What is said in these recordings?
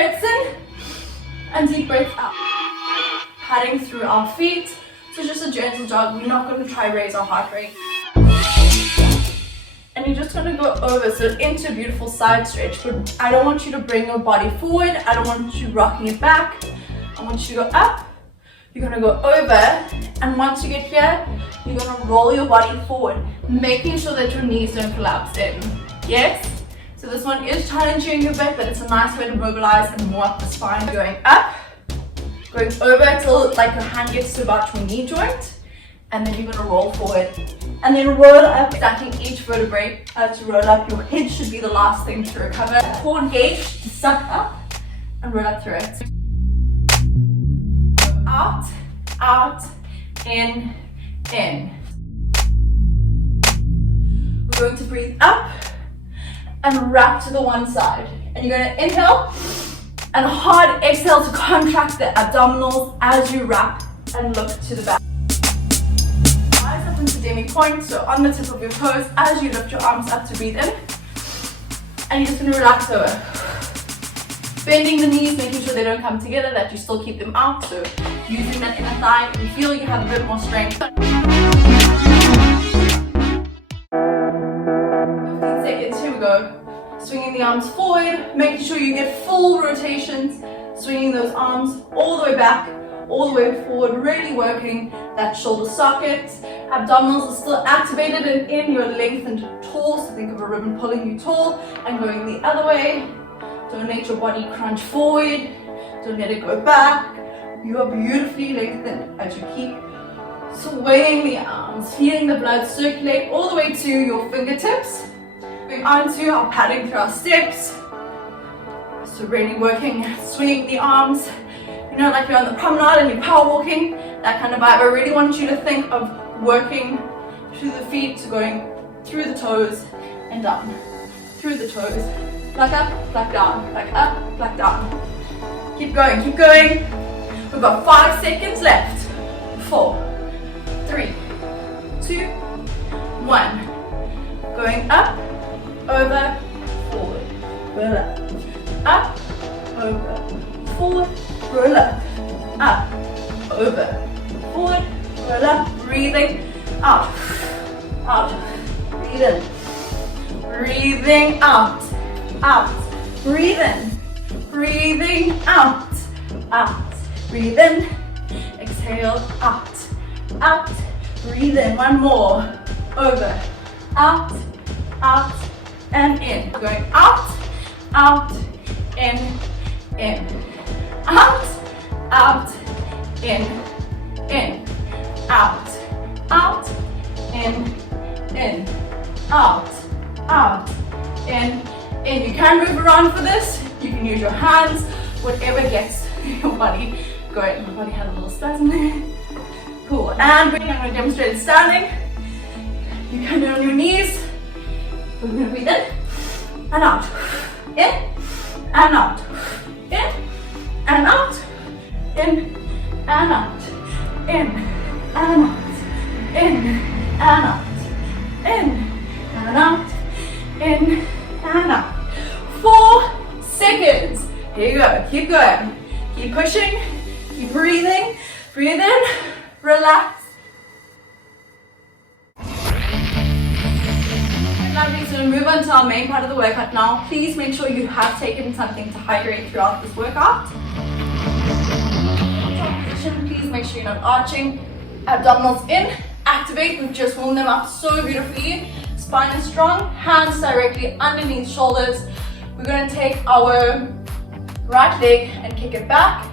breaths in and deep breaths out. Padding through our feet. So just a gentle jog. We're not going to try raise our heart rate. And you're just going to go over, so into a beautiful side stretch. But I don't want you to bring your body forward. I don't want you rocking it back. I want you to go up. You're going to go over. And once you get here, you're going to roll your body forward, making sure that your knees don't collapse in. Yes? So this one is challenging a bit, but it's a nice way to mobilize and warm up the spine. Going up, going over till like your hand gets to about your knee joint. And then you're going to roll forward. And then roll up, stacking each vertebrae to roll up. Your head should be the last thing to recover. Core engaged to suck up and roll up through it. Out, out, in, in. We're going to breathe up and wrap to the one side. And you're going to inhale and hard exhale to contract the abdominals as you wrap and look to the back. Eyes up into demi-point, so on the tip of your toes as you lift your arms up to breathe in. And you're just going to relax over. Bending the knees, making sure they don't come together, that you still keep them out. So using that inner thigh, if you feel you have a bit more strength. 15 seconds, here we go. Swinging the arms forward, making sure you get full rotations. Swinging those arms all the way back, all the way forward, really working that shoulder socket. Abdominals are still activated and in your lengthened tall, so think of a ribbon pulling you tall and going the other way. Don't let your body crunch forward, don't let it go back. You are beautifully lengthened as you keep swaying the arms, feeling the blood circulate all the way to your fingertips. Going on to our padding through our steps. So really working, swinging the arms. You know, like you're on the promenade and you're power walking, that kind of vibe. I really want you to think of working through the feet, going through the toes and down. Through the toes. Back up, back down, back up, back down. Keep going, keep going. We've got 5 seconds left. 4, 3, 2, 1. Going up, over, forward, roll up. Up, over, forward, roll up. Up, over, forward, roll up. Breathing out, out. Breathe in. Breathing out. Out, breathe in, breathing out, out, breathe in, exhale, out, out, breathe in, one more, over, out, out, and in, going out, out, in, out, out, in, out, out, in, out, out, in. And you can move around for this. You can use your hands, whatever gets your body going. My body had a little spasm there. Cool. And I'm going to demonstrate it standing. You can do it on your knees. We're going to breathe in and out. In and out. In and out. In and out. In and out. In and out. In and out. In and out. 4 seconds. Here you go. Keep going. Keep pushing. Keep breathing. Breathe in. Relax. Lovely. So to move on to our main part of the workout now, please make sure you have taken something to hydrate throughout this workout. Top position. Please make sure you're not arching. Abdominals in. Activate. We've just warmed them up so beautifully. Spine is strong, hands directly underneath shoulders. We're going to take our right leg and kick it back,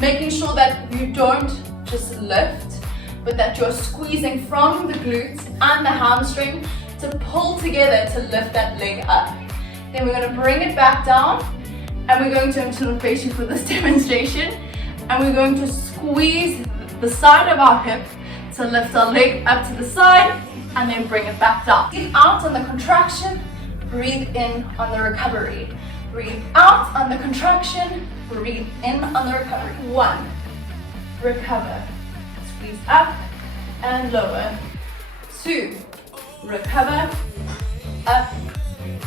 making sure that you don't just lift, but that you're squeezing from the glutes and the hamstring to pull together to lift that leg up. Then we're going to bring it back down, and we're going to, I'm just going to face you for this demonstration, and we're going to squeeze the side of our hip to lift our leg up to the side, and then bring it back down. Breathe out on the contraction, breathe in on the recovery. Breathe out on the contraction, breathe in on the recovery. 1, recover, squeeze up and lower. 2, recover, up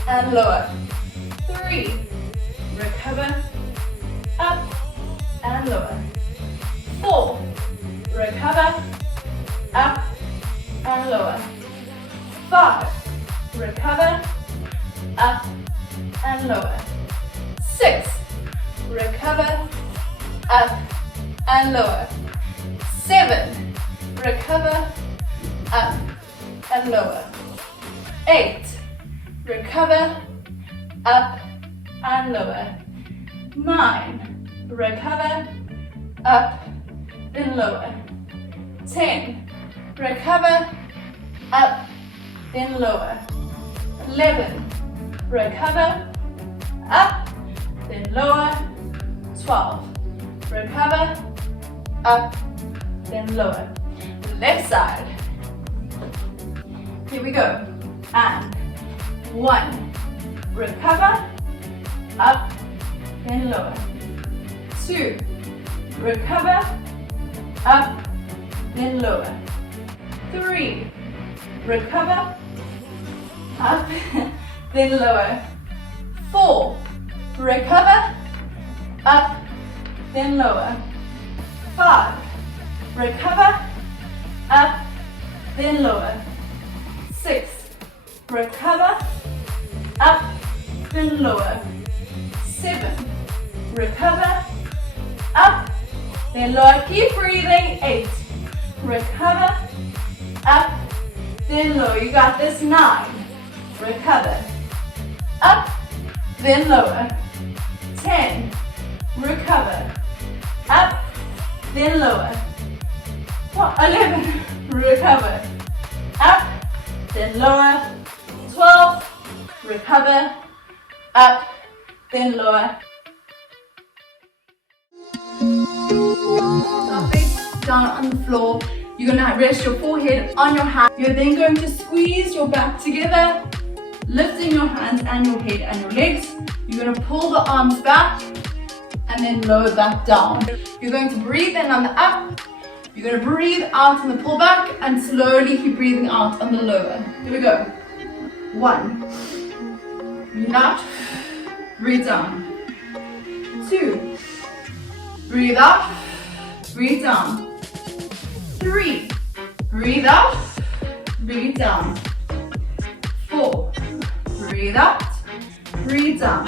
and lower. 3, recover, up and lower. 4, recover, up and lower. 5, recover, up and lower. 6, recover, up and lower. 7, recover, up and lower. 8, recover, up and lower. 9, recover, up and lower. 10, recover, up and lower. 11, recover, up, then lower. 12, recover, up, then lower. Left side. Here we go. And 1, recover, up, then lower. 2, recover, up, then lower. 3, recover, up, then lower. 4, recover, up, then lower. 5, recover, up, then lower. 6, recover, up, then lower. 7, recover, up, then lower. Keep breathing. 8, recover, up, then lower. You got this. 9, recover, up, then lower. 10, recover, up, then lower. 11, recover, up, then lower. 12, recover, up, then lower. Now face down on the floor. You're going to rest your forehead on your hand. You're then going to squeeze your back together, lifting your hands and your head and your legs. You're going to pull the arms back and then lower back down. You're going to breathe in on the up. You're going to breathe out on the pull back and slowly keep breathing out on the lower. Here we go. 1, breathe out, breathe down. 2, breathe out, breathe down. 3, breathe out, breathe down. 4, breathe out, breathe down.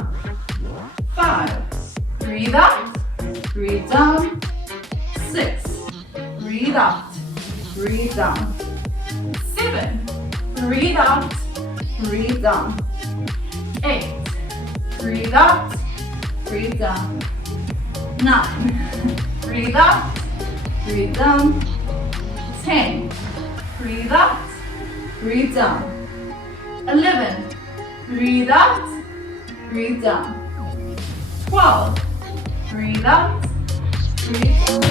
5, breathe out, breathe down. 6, breathe out, breathe down. 7, breathe out, breathe down. 8, breathe out, breathe down. 9, breathe out, breathe down. 10, breathe out, breathe down. 11, breathe out, breathe down. 12, breathe out, breathe down.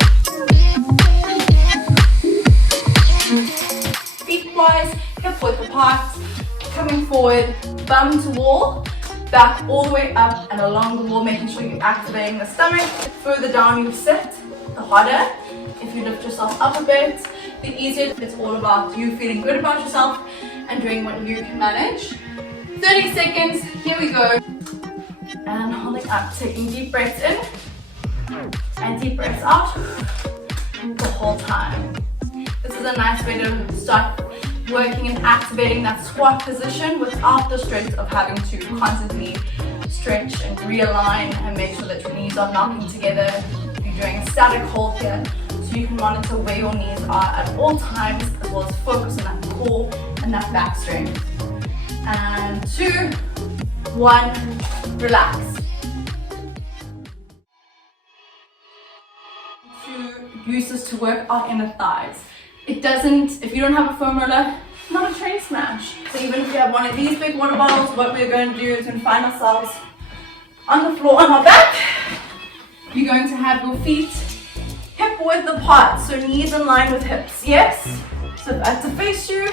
Feet wise, hip width apart, coming forward, bum to wall, back all the way up and along the wall, making sure you're activating the stomach. The further down you sit, the harder. If you lift yourself up a bit, the easier. It's all about you feeling good about yourself and doing what you can manage. 30 seconds, here we go. And holding up, taking deep breaths in and deep breaths out the whole time. This is a nice way to start working and activating that squat position without the stress of having to constantly stretch and realign and make sure that your knees are knocking together. You're doing a static hold here, so you can monitor where your knees are at all times, as well as focus on that core and that back strength. And 2, 1, relax. To use this to work our inner thighs. It doesn't, if you don't have a foam roller, not a train smash. So even if you have one of these big water bottles, what we're going to do is we're going to find ourselves on the floor on our back. You're going to have your feet hip width apart, so knees in line with hips, yes? So if I have to face you,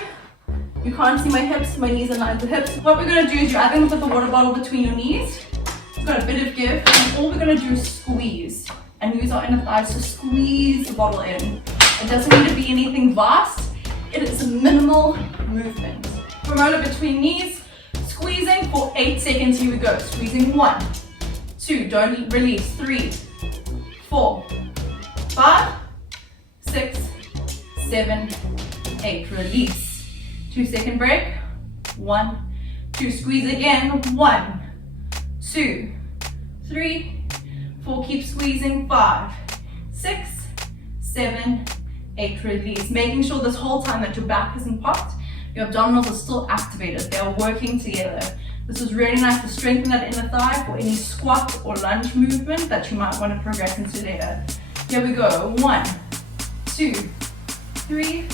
you can't see my hips, my knees in line with hips. What we're going to do is you're either going to put the water bottle between your knees, it's got a bit of give, and all we're going to do is squeeze and use our inner thighs to squeeze the bottle in. It doesn't need to be anything vast, it is a minimal movement. Roller between knees, squeezing for 8 seconds, here we go. Squeezing 1, 2, don't release, 3, 4, 5, 6, 7, 8. Release. 2-second break. 1, 2. Squeeze again. 1, 2, 3, 4. Keep squeezing. 5, 6, 7, 8. Release. Making sure this whole time that your back isn't popped, your abdominals are still activated. They are working together. This is really nice to strengthen that inner thigh for any squat or lunge movement that you might want to progress into later. Here we go. 1, 2, 3,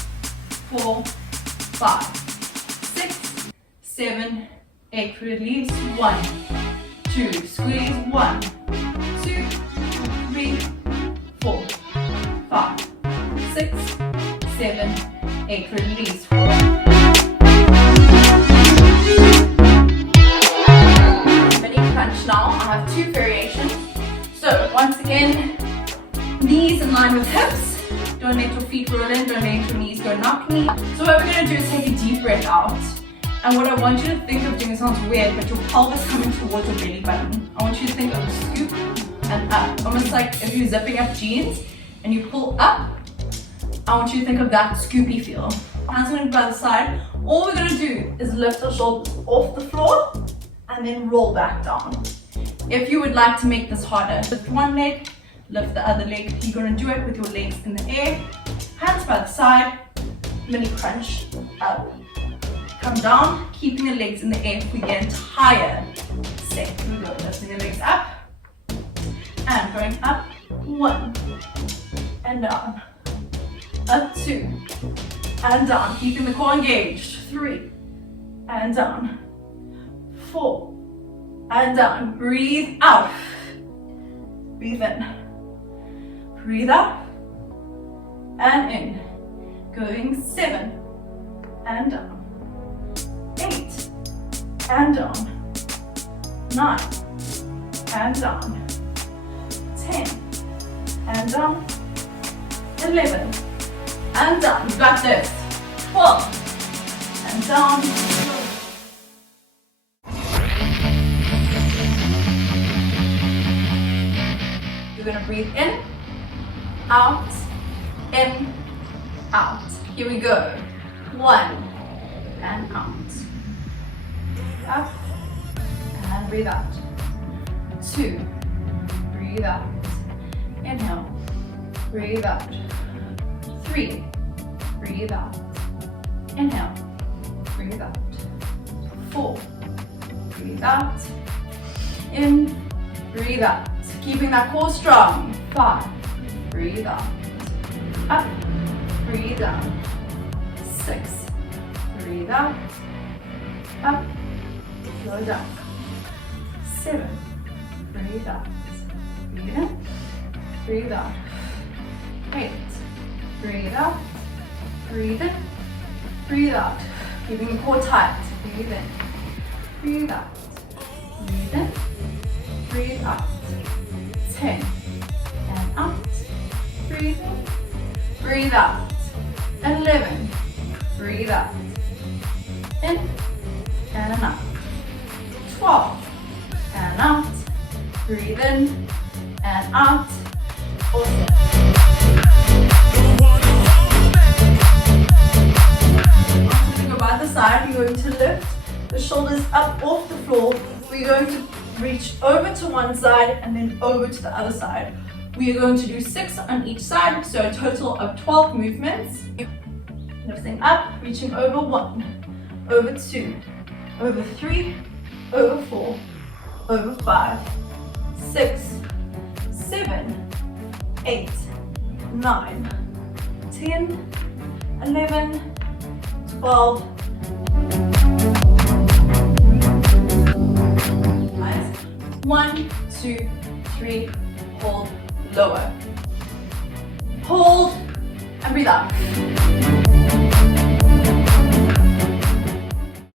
4, 5, 6, 7, 8. Release. 1, 2. Squeeze. 1, 2, 3, 4, 5, 6, 7, 8. Release. Now I have 2 variations. So once again, knees in line with hips. Don't let your feet roll in, don't let your knees go knock knee. So what we're going to do is take a deep breath out. And what I want you to think of doing, it sounds weird, but your pelvis coming towards your belly button. I want you to think of a scoop and up. Almost like if you're zipping up jeans and you pull up, I want you to think of that scoopy feel. Hands going to by the side. All we're going to do is lift our shoulders off the floor and then roll back down. If you would like to make this harder, lift one leg, lift the other leg. You're going to do it with your legs in the air, hands by the side, mini crunch, up, come down, keeping the legs in the air for the entire set. Here we go, lifting the legs up, and going up, 1, and down, up 2, and down, keeping the core engaged, 3, and down, 4, and down. Breathe out. Breathe in. Breathe out. And in. Going 7. And down. 8. And down. 9. And down. 10. And down. 11. And down. You got this. 12. And down. You're going to breathe in, out, in, out. Here we go. 1, and out. Up, and breathe out. 2, breathe out. Inhale, breathe out. 3, breathe out. Inhale, breathe out. 4, breathe out. In, breathe out. Keeping that core strong. 5, breathe out. Up, breathe down. 6, breathe out. Up, slow down. 7, breathe out. Breathe in, breathe out. 8, breathe out. Breathe in, breathe out. Keeping the core tight. Breathe in, breathe out. Breathe in, breathe out. 10, and out, breathe in, breathe out, 11, breathe out, in, and out, 12, and out, breathe in, and out, awesome. After we go by the side, you're going to lift the shoulders up off the floor. We're going to reach over to one side and then over to the other side. We are going to do 6 on each side, so a total of 12 movements. Lifting up, reaching over 1, over 2, over 3, over 4, over 5, 6, 7, 8, 9, 10, 11, 12. 1, 2, 3, hold, lower. Hold, and breathe out.